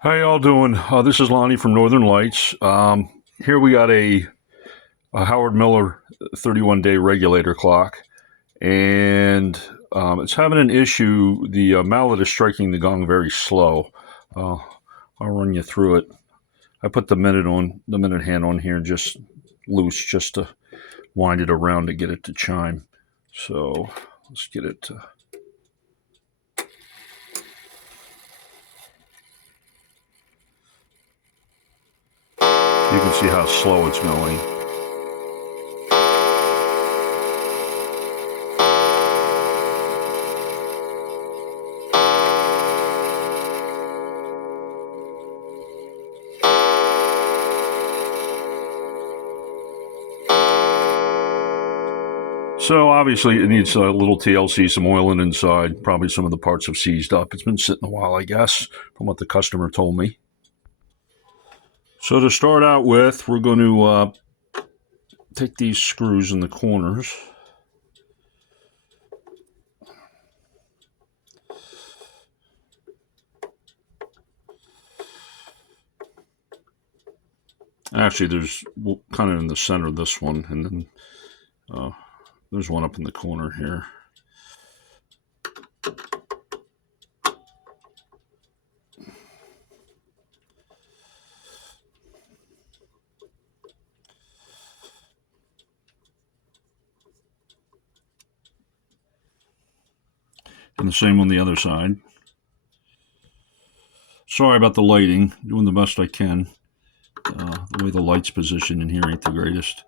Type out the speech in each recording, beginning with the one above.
How y'all doing? This is Lonnie from Northern Lights. Here we got a Howard Miller 31-day regulator clock, and it's having an issue. The mallet is striking the gong very slow. Uh, I'll run you through it. I put the minute hand on here, just loose, just to wind it around to get it to chime. So let's get it to. You can see how slow it's going. So obviously it needs a little TLC, some oiling inside. Probably some of the parts have seized up. It's been sitting a while, I guess, from what the customer told me. So to start out with, we're going to take these screws in the corners. Actually, there's kind of in the center of this one, and then there's one up in the corner here. And the same on the other side. Sorry about the lighting. Doing the best I can. The way the light's positioned in here ain't the greatest.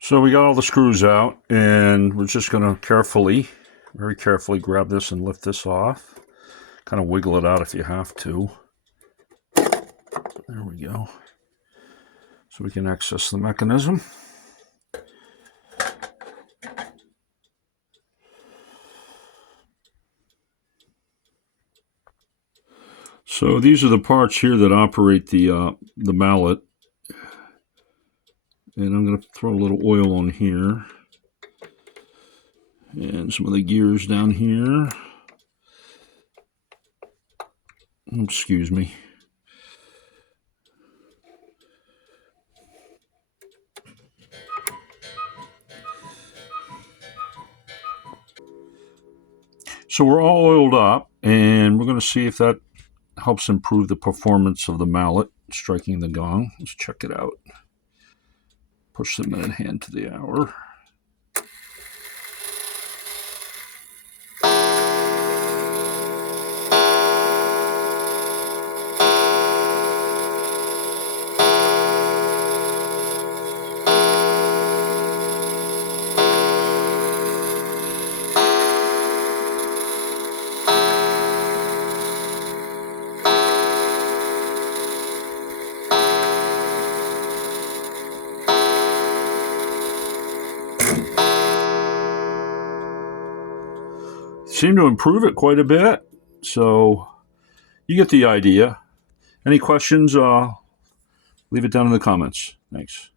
So we got all the screws out, and we're just going to very carefully grab this and lift this off. Kind of wiggle it out if you have to. There we go. So we can access the mechanism. So these are the parts here that operate the mallet. And I'm going to throw a little oil on here. And some of the gears down here. Excuse me. So we're all oiled up, and we're going to see if that helps improve the performance of the mallet striking the gong. Let's check it out. Push the minute hand to the hour. Seem to improve it quite a bit. So you get the idea. Any questions? Leave it down in the comments. Thanks.